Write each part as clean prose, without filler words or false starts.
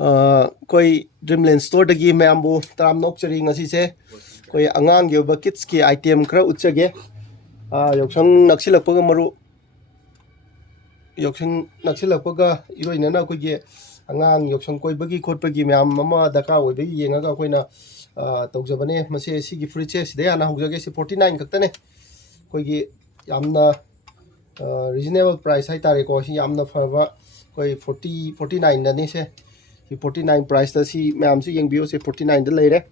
कोई dreamland store दगी मैमबू तराम नोक्चरी ngasi se कोई अंगांग गे बा किड्स की आइटम खरा उच्चगे योक्संग नक्सिलकपगा मरु योक्संग नक्सिलकपगा इरोइनना कोइगे अंगांग योक्संग कोइबगी खोटपगी मैम ममा दरकार ओइबगी येंगागा कोइना तौजबने मसे सिगी फ्रिचे सिदे आना होजगे से 49 खक्तने कोइगे यामना रिजनेबल प्राइस है तारे को सी यामना फरबा कोई 49 दने से 49 प्राइस दा सी मैम से यंगबियो से 49 दा लेरे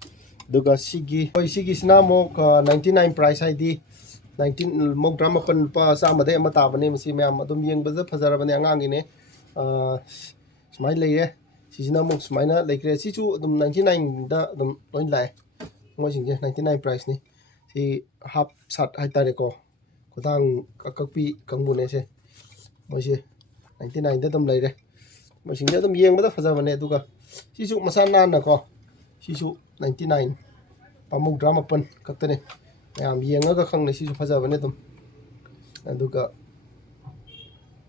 दुगा सिगी कोई सिगी सिना मोक 99 प्राइस है दी 19 मोक ड्रामा पन पा सामदे मता बने मसी मैम अदुम यंग बजा फजरा बने अंगांगी ने स्माइल लेरे सिजना मोक स्माइना लेकरे सिचु अदुम 99 दा अदुम लोइन लाए मोसिंगे 99 प्राइस नि सी हाफ साट है तारे को खुदांग ककपी कंबुने से मोसे 99 दा दम लेरे मोसिंगे अदुम येंग बदा फजबने दुगा सिसु मसा नान को सिसु 99 पामुक ड्रामा पन कतने मैम येंगा खंगने सिसु फजबने दम अदुगा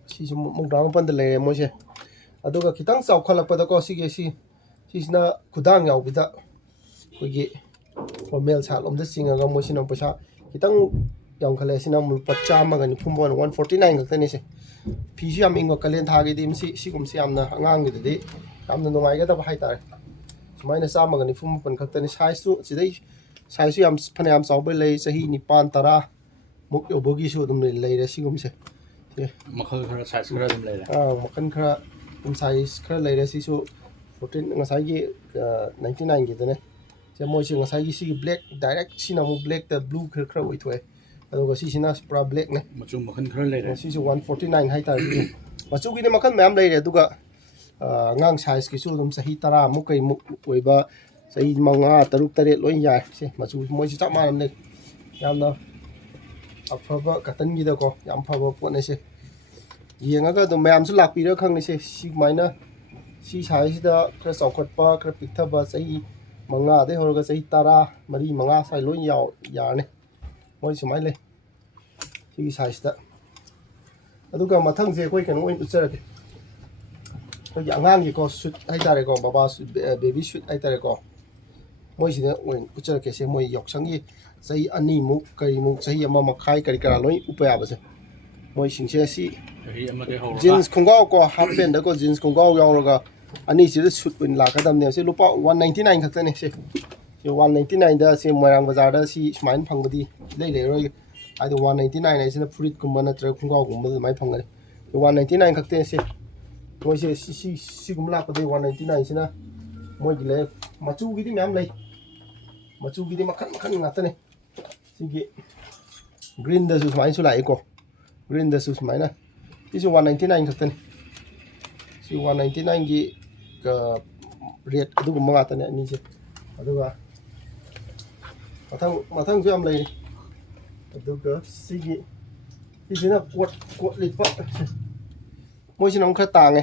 सिसु मुक ड्रामा पन द लेरे मोसे अदुगा खितांग चावखलपदा को सिगे सिसना खुदांग यावबिदा कोइगे फॉर्मल सालोम द सिंगागा मोसिना पैसा खितांग याम खले सिना मुल्पा चामगा नि फुंबोन 149 खतने से फिसु याम इंगो कलेन थागे दिम सिगुम से यामना अंगांग गिदे यामना नुंगाइगा दबा हाइ तारे सुमाइना चामगा नि फुंबोन खतने साइज सु सिदै साइज याम फने याम चावबे ले सही निपान तरा मुक योबोगी सु दम लेरे सिगुम से मखल खरा साइज खरा दम लेरे मखन खरा दम साइज खरा लेरे सिसु 14 ngसाइगी 99 गिदने से मोइसे ngसाइगी सिगी ब्लैक डायरेक्ट सिना मु ब्लैक द ब्लू खरा खरा ओइथोय अदुगा सिसिना पुरा ब्लैक ने मचु मखन खरा लेरे सिसु 149 हाइ तारे मचु गिने मखन मैम लेरे अदुगा ngang size ki su dum sahi tara mu kai mu oiba sahi manga taruk tare loi ya se machu moi si chap manam ne yamna afaba katan gi da ko yam phaba po ne se yenga ga dum ma'am su lakpi ra khang ne se si maina si size da kra chawkhat pa kra piktha ba sahi manga de hor ga sahi tara mari manga sai loi yaw ya ne moi su mai le si size da aduga mathang je koi kan oin utsara कोई अंगांगी को suit है तारे को बाबा baby suit है तारे को मोई सिने ओइन उचर के से मोई योक्संगी सही अनि मु करी मु सही अमा मखाई करी करा लोई उपया बसे मोई सिंसे सी जींस खुंगाव को हाफ पैंट को जींस खुंगाव यावरगा अनि सिदे सूट पिन लाकदम ने से लुपा 199 खतने से 199 दा से मोरांग बाजार दा सी स्माइन फंगबदी ले ले रोय आदि 199 ने सिना फ्रुट कुंबा नत्र खुंगाव कुंबा माइ फंगले 199 खतने से मोइसे सिगुम लापदे 199 सिना मोइगी ले मचुगिदि मैम ले मचुगिदि मखन मखन ngaतने सिगी ग्रीन दा सुस माइन सुलाइ को ग्रीन दा सुस माइना इस 199 खतने सि 199 गी रेट अदुगुम ngaतने अनि से अदुगा मथंग जो हम ले अदुगा सिगी सिना कोट लिपा मोइसिना खरा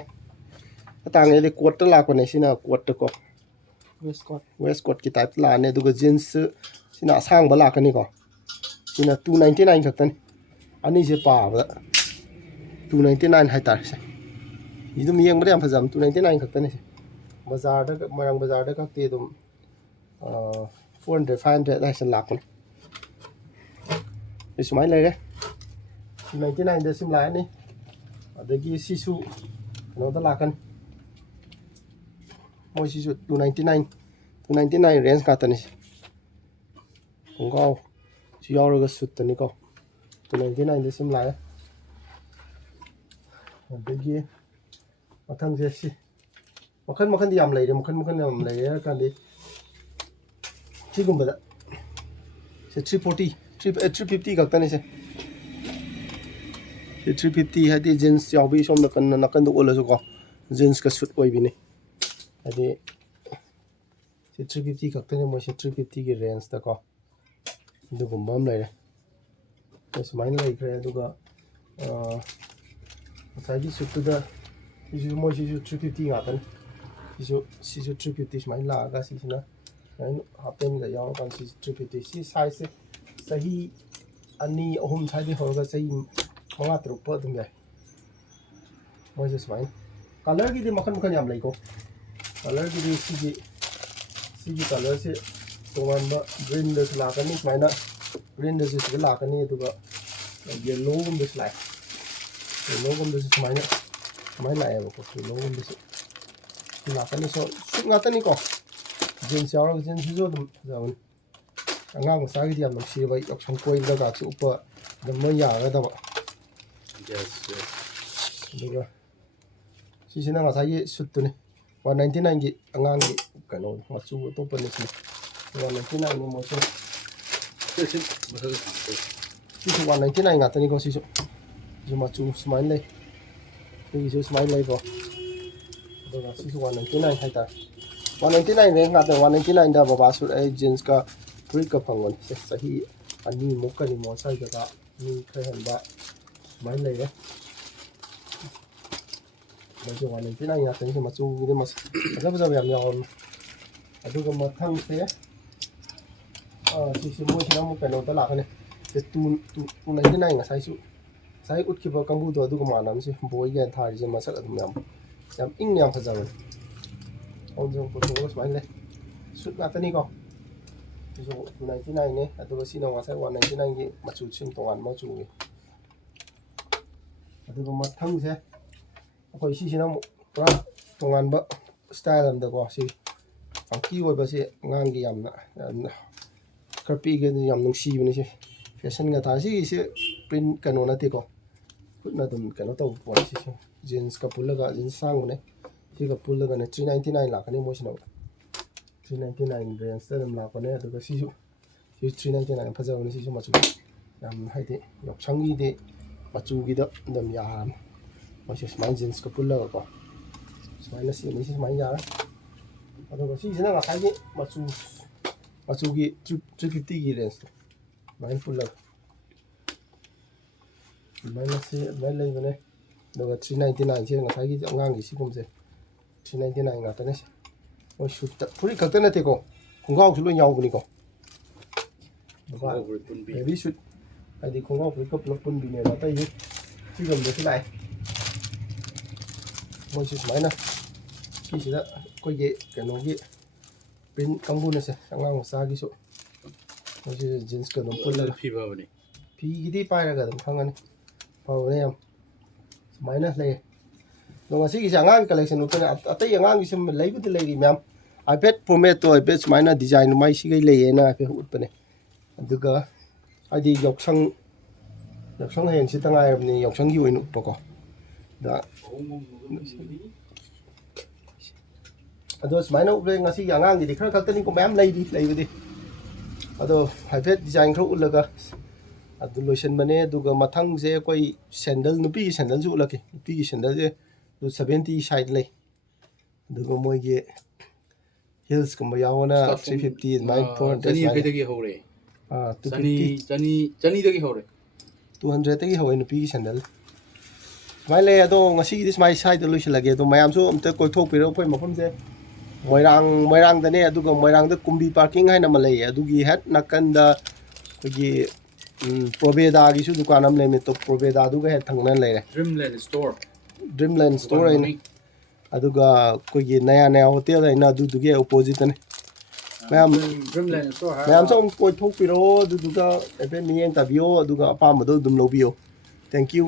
तांगे ले कोट लाको ने सिना कोट को वेस्ट कोट की टाइप लाने दुगा जींस सिना सांग बा लाकनी को सिना 299 खतन अनि से पाबा 299 हाइ तार से इदुम येंग बदे फजम 299 खतन से बाजार दा मरंग बाजार दा कते दुम 400 500 लाइसन लाको ने सुमाइ लेरे 299 दा सिम लाने adagi sisu no da lakan moi sisu 299 range ka tani ngau si yaw ga sut tani ko 299 de sim la adagi mathang je si makhan di yam lai de makhan yam lai ya kan de chi gum ba se 340 350 ka tani se 350 है दी jeans यावी सोम नकन दो ओलसो को jeans का suit ओइ बिने है 350 खतने मोसे 350 की रेंज तक को दुगुम ले रे सुमाइन ले खरे दुगा साइड सूट दा इजु मोसे 350 गातन इजु 350 सुमाइन लागा सिना हापेन गा याव kan 350 सी साइज से सही अनि अहुम साइड होगा सही मंगा तरुक प दुम जाय मोइसे सुमाइन कलर की दि मखन मखन याम लेको ꯀꯂꯔꯒꯤꯗꯤ ꯁꯤꯒꯤ ꯀꯂꯔꯁꯦ ꯇꯣꯉꯥꯟꯕ ꯒ꯭ꯔꯤꯟꯗꯁꯨ ꯂꯥꯛꯀꯅꯤ ꯁꯨꯃꯥꯏꯅ ꯒ꯭ꯔꯤꯟꯗꯁꯨ ꯁꯤꯗ ꯂꯥꯛꯀꯅꯤ ꯑꯗꯨꯒ ꯌꯦꯜꯂꯣꯒꯨꯝꯕꯁꯨ ꯂꯥꯛꯑꯦ ꯌꯦꯜꯂꯣꯒꯨꯝꯕꯁꯨ ꯁꯨꯃꯥꯏꯅ ꯂꯥꯛꯑꯦꯕꯀꯣ ꯌꯦꯜꯂꯣꯒꯨꯝꯕꯁꯨ ꯂꯥꯛꯀꯅꯤ ꯁꯨꯠ ꯉꯥꯛꯇꯅꯤꯀꯣ ꯖꯤꯟꯁ ꯌꯥꯎꯔꯒ ꯖꯤꯟꯁꯁꯤꯁꯨ ꯑꯗꯨꯝ ꯐꯖꯕꯅꯤ ꯑꯉꯥꯡ ꯃꯆꯥꯒꯤꯗꯤ ꯌꯥꯝ ꯅꯨꯡꯁꯤꯕ ꯌꯥꯎꯁꯪ ꯀꯣꯏꯕꯗꯒꯁꯨ ꯎꯞꯄ ꯑꯗꯨꯝ ꯂꯣꯏ ꯌꯥꯒꯗꯕ ꯑꯗꯨꯒ ꯁꯤꯁꯤꯅ ꯉꯁꯥꯏꯒꯤ ꯁꯨꯠꯇꯨꯅꯤ 199ꯒꯤ ꯑꯉꯥꯡꯒꯤ ꯀꯩꯅꯣ ꯃꯆꯨ ꯑꯇꯣꯞꯄꯅꯤ ꯁꯤ 199ꯅꯤ ꯃꯣꯏꯁꯨ ꯁꯤꯁꯨ 199 ꯉꯥꯛꯇꯅꯤꯀꯣ ꯁꯤꯁꯨ ꯃꯆꯨ ꯁꯨꯃꯥꯏꯅ ꯂꯩ ꯁꯤꯒꯤꯁꯨ ꯁꯨꯃꯥꯏꯅ ꯂꯩꯀꯣ ꯑꯗꯨꯒ ꯁꯤꯁꯨ 199 ꯍꯥꯏꯇꯥꯔꯦ 199 ꯔꯦꯟꯖ ꯉꯥꯛꯇ 199ꯗ ꯕꯕꯥ ꯁꯨꯠ ꯑꯩ ꯖꯤꯟꯁꯀ ꯐꯨꯔꯤꯠꯀ ꯐꯪꯕꯅꯤ ꯆꯍꯤ ꯑꯅꯤꯃꯨꯛ ꯀꯔꯤꯃꯨꯛ ꯁ꯭ꯋꯥꯏꯗꯒ ꯑꯅꯤ ꯈꯔ ꯍꯦꯟꯕ ꯁꯨꯃꯥꯏꯅ ꯂꯩꯔꯦ ꯃꯣꯏꯁꯨ 199 ꯉꯥꯛꯇꯅꯤ ꯃꯆꯨꯒꯤꯗꯤ ꯐꯖꯕ ꯌꯥꯝ ꯌꯥꯎꯔꯝꯃꯤ ꯑꯗꯨꯒ ꯃꯊꯪꯁꯦ ꯁꯤꯁꯦ ꯃꯣꯏꯁꯤꯅ ꯑꯃꯨꯛ ꯀꯩꯅꯣꯗ ꯂꯥꯛꯀꯅꯤ 299 ꯉꯁꯥꯏ ꯎꯠꯈꯤꯕ ꯀꯥꯡꯕꯨꯗꯣ ꯑꯗꯨꯒ ꯃꯥꯟꯅꯕꯁꯦ ꯕꯣꯏꯒ ꯊꯥꯔꯤꯁꯦ ꯃꯁꯛ ꯑꯗꯨꯝ ꯌꯥꯝ ꯏꯪꯅ ꯌꯥꯝ ꯐꯖꯕꯅꯤ ꯍꯧꯖꯤꯛ ꯄꯨꯊꯣꯛꯑꯒ ꯁꯨꯃꯥꯏꯅ ꯂꯩ ꯁꯨꯠ ꯉꯥꯛꯇꯅꯤꯀꯣ ꯁꯤꯁꯨ 299ꯅꯦ ꯑꯗꯨꯒ ꯁꯤꯅ ꯉꯁꯥꯏ 199ꯒꯤ ꯃꯆꯨꯁꯤꯡ ꯇꯣꯉꯥꯟꯕ ꯃꯆꯨꯒꯤ ꯑꯗꯨꯒ ꯃꯊꯪꯁꯦ ꯑꯩꯈꯣꯏ ꯁꯤꯁꯤꯅ ꯑꯃꯨꯛ ꯄꯨꯔꯥ ꯇꯣꯉꯥꯟꯕ ꯁ꯭ꯇꯥꯏꯜ ꯑꯃꯗꯀꯣ ꯁꯤ ꯐꯪꯀꯤ ꯑꯣꯏꯕꯁꯦ ꯑꯉꯥꯡꯒꯤ ꯌꯥꯝꯅ ꯈꯔ ꯄꯤꯛꯏꯒꯗꯤ ꯌꯥꯝ ꯅꯨꯡꯁꯤꯕꯅꯤ ꯁꯤ ꯐꯦꯁꯟꯒ ꯊꯥꯔ ꯁꯤꯒꯤꯁꯦ ꯄ꯭ꯔꯤꯟ ꯀꯩꯅꯣ ꯅꯠꯇꯦꯀꯣ ꯈꯨꯠꯅ ꯑꯗꯨꯝ ꯀꯩꯅꯣ ꯇꯧꯕ ꯄꯣꯠꯅꯤ ꯁꯤꯁꯨ ꯖꯤꯟꯁꯀ ꯄꯨꯜꯂꯒ ꯖꯤꯟꯁ ꯁꯥꯡꯕꯅꯦ ꯁꯤꯒ ꯄꯨꯜꯂꯒꯅꯦ 399 ꯂꯥꯛꯀꯅꯤ ꯃꯣꯏꯁꯤꯅ 399 ꯔꯦꯟꯖꯇ ꯑꯗꯨꯝ ꯂꯥꯛꯄꯅꯦ ꯑꯗꯨꯒ ꯁꯤꯁꯨ 399 ꯐꯖꯕꯅꯤ ꯁꯤꯁꯨ ꯃꯆꯨ ꯌꯥꯝ ꯍꯥꯏꯗꯤ ꯌꯥꯎꯁꯪꯒꯤꯗꯤ ꯃꯆꯨꯒꯤꯗ ꯑꯗꯨꯝ ꯌꯥꯔꯅꯤ ꯃꯣꯏꯁꯦ ꯁꯨꯃꯥꯏꯅ ꯖꯤꯟꯁꯀ ꯄꯨꯜꯂꯒꯀꯣ ꯁꯨꯃꯥꯏꯅ ꯁꯦꯝꯕꯁꯤ ꯁꯨꯃꯥꯏꯅ ꯌꯥꯔꯦ ꯑꯗꯨꯒ ꯁꯤꯁꯤꯅ ꯉꯁꯥꯏꯒꯤ ꯃꯆꯨꯒꯤ 350ꯒꯤ ꯔꯦꯟꯖꯇꯣ ꯑꯗꯨꯃꯥꯏꯅ ꯄꯨꯜꯂꯒ ꯑꯗꯨꯃꯥꯏꯅ ꯂꯩꯕꯅꯦ ꯑꯗꯨꯒ 399ꯁꯦ ꯉꯁꯥꯏꯒꯤ ꯑꯉꯥꯡꯒꯤ ꯁꯤꯒꯨꯝꯕꯁꯦ 399 ꯉꯥꯛꯇꯅꯦ ꯃꯣꯏ ꯁꯨꯠꯇ ꯐꯨꯔꯤꯠ ꯈꯛꯇ ꯅꯠꯇꯦꯀꯣ ꯈꯣꯡꯒ꯭ꯔꯥꯎꯁꯨ ꯂꯣꯏ ꯌꯥꯎꯕꯅꯤꯀꯣ ꯍꯦꯚꯤ ꯁꯨꯠ ꯍꯥꯏꯗꯤ ꯈꯣꯡꯒ꯭ꯔꯥꯎ ꯐꯨꯔꯤꯠꯀ ꯄꯨꯂꯞ ꯄꯨꯟꯕꯤꯅꯦꯕ ꯑꯇꯩꯗꯤ ꯁꯤꯒꯨꯝꯕꯁꯨ ꯂꯥꯛꯑꯦ ꯃꯣꯏꯁꯨ ꯁꯨꯃꯥꯏꯅ ꯁꯤꯁꯤꯗ ꯑꯩꯈꯣꯏꯒꯤ ꯀꯩꯅꯣꯒꯤ ꯄ꯭ꯔꯤꯟ ꯀꯥꯡꯕꯨꯅꯁꯦ ꯑꯉꯥꯡ ꯃꯆꯥꯒꯤꯁꯨ ꯃꯣꯏꯁꯤ ꯖꯤꯟꯁꯀ ꯑꯗꯨꯝ ꯄꯨꯜꯂꯒ ꯐꯤꯒꯤꯗꯤ ꯄꯥꯏꯔꯒ ꯑꯗꯨꯝ ꯈꯪꯉꯅꯤ ꯐꯕꯅꯦ ꯌꯥꯝ ꯁꯨꯃꯥꯏꯅ ꯂꯩꯌꯦ ꯑꯗꯣ ꯉꯁꯤꯒꯤꯁꯦ ꯑꯉꯥꯡꯒꯤ ꯀꯂꯦꯛꯁꯟ ꯎꯠꯄꯅꯦ ꯑꯇꯩ ꯑꯉꯥꯡꯒꯤꯁꯨ ꯂꯩꯕꯨꯗꯤ ꯂꯩꯔꯤ ꯃꯌꯥꯝ ꯍꯥꯏꯐꯦꯠ ꯐꯣꯔꯃꯦꯠꯇꯣ ꯍꯥꯏꯐꯦꯠ ꯁꯨꯃꯥꯏꯅ ꯗꯤꯖꯥꯏꯟ ꯃꯥꯏ ꯁꯤꯒꯩ ꯂꯩꯌꯦꯅ ꯍꯥꯏꯐꯦꯠ ꯎꯠꯄꯅꯦ ꯑꯗꯨꯒ ꯍꯥꯏꯗꯤ ꯌꯥꯎꯁꯪ ꯍꯌꯦꯡꯁꯤꯇ ꯉꯥꯏꯔꯕꯅꯤ ꯌꯥꯎꯁꯪꯒꯤ ꯑꯣꯏꯅ ꯎꯠꯄꯀꯣ ꯑꯗꯣ ꯁꯨꯃꯥꯏꯅ ꯎꯠꯂꯦ ꯉꯁꯤꯒꯤ ꯑꯉꯥꯡꯒꯤꯗꯤ ꯈꯔ ꯈꯛꯇꯅꯤꯀꯣ ꯃꯌꯥꯝ ꯂꯩꯕꯗꯤ ꯑꯗꯣ ꯍꯥꯏꯐꯦꯠ ꯗꯤꯖꯥꯏꯟ ꯈꯔ ꯎꯠꯂꯒ ꯑꯗꯨ ꯂꯣꯏꯁꯤꯟꯕꯅꯦ ꯑꯗꯨꯒ ꯃꯊꯪꯁꯦ ꯑꯩꯈꯣꯏ ꯁꯦꯟꯗꯜ ꯅꯨꯄꯤꯒꯤ ꯁꯦꯟꯗꯜꯁꯨ ꯎꯠꯂꯛꯀꯦ ꯅꯨꯄꯤꯒꯤ ꯁꯦꯟꯗꯜꯁꯦ 270 ꯁꯥꯏꯗꯂꯩ ꯑꯗꯨꯒ ꯃꯣꯏꯒꯤ ꯍꯤꯜꯁꯀꯨꯝꯕ ꯌꯥꯎꯕꯅ 350 ꯑꯗꯨꯃꯥꯏꯅ 400 ꯍꯧꯔꯦ 200 ꯍꯧꯔꯦ 200ꯗꯒꯤ ꯍꯧꯋꯦ ꯅꯨꯄꯤꯒꯤ ꯁꯦꯟꯗꯜ ꯁꯨꯃꯥꯏꯅ ꯂꯩ ꯑꯗꯣ ꯉꯁꯤꯒꯤꯗꯤ ꯁꯨꯃꯥꯏꯅ ꯁꯥꯏꯗ ꯂꯣꯏꯁꯤꯜꯂꯒꯦ ꯑꯗꯣ ꯃꯌꯥꯝꯁꯨ ꯑꯝꯇ ꯀꯣꯏꯊꯣꯛꯄꯤꯔꯣ ꯑꯩꯈꯣꯏ ꯃꯐꯝꯁꯦ ꯃꯣꯏꯔꯥꯡꯗꯅꯦ ꯑꯗꯨꯒ ꯃꯣꯏꯔꯥꯡꯗ ꯀꯨꯝꯕꯤ ꯄꯥꯔꯀꯤꯡ ꯍꯥꯏꯅ ꯑꯃ ꯂꯩꯌꯦ ꯑꯗꯨꯒꯤ ꯍꯦꯛ ꯅꯥꯀꯟꯗ ꯑꯩꯈꯣꯏꯒꯤ ꯄ꯭ꯔꯣꯕꯦꯗꯥꯒꯤꯁꯨ ꯗꯨꯀꯥꯟ ꯑꯃ ꯂꯩꯃꯦ ꯄ꯭ꯔꯣꯕꯦꯗꯥꯗꯨꯒ ꯍꯦꯛ ꯊꯪꯅꯅ ꯂꯩꯔꯦ ꯗ꯭ꯔꯤꯝꯂꯦꯟ ꯁ꯭ꯇꯣꯔ ꯍꯥꯏꯅ ꯑꯗꯨꯒ ꯑꯩꯈꯣꯏꯒꯤ ꯅꯌꯥ ꯍꯣꯇꯦꯜ ꯍꯥꯏꯅ ꯑꯗꯨꯗꯨꯒꯤ ꯑꯣꯄꯣꯖꯤꯠꯇꯅꯦ ꯃꯌꯥꯝꯁꯨ ꯑꯃꯨꯛ ꯀꯣꯏꯊꯣꯛꯄꯤꯔꯛꯑꯣ ꯑꯗꯨꯗꯨꯒ ꯍꯥꯏꯐꯦꯠ ꯃꯤꯠꯌꯦꯡ ꯇꯥꯕꯤꯌꯣ ꯑꯗꯨꯒ ꯑꯄꯥꯝꯕꯗꯣ ꯑꯗꯨꯝ ꯂꯧꯕꯤꯌꯣ ꯊꯦꯡꯛ ꯌꯨ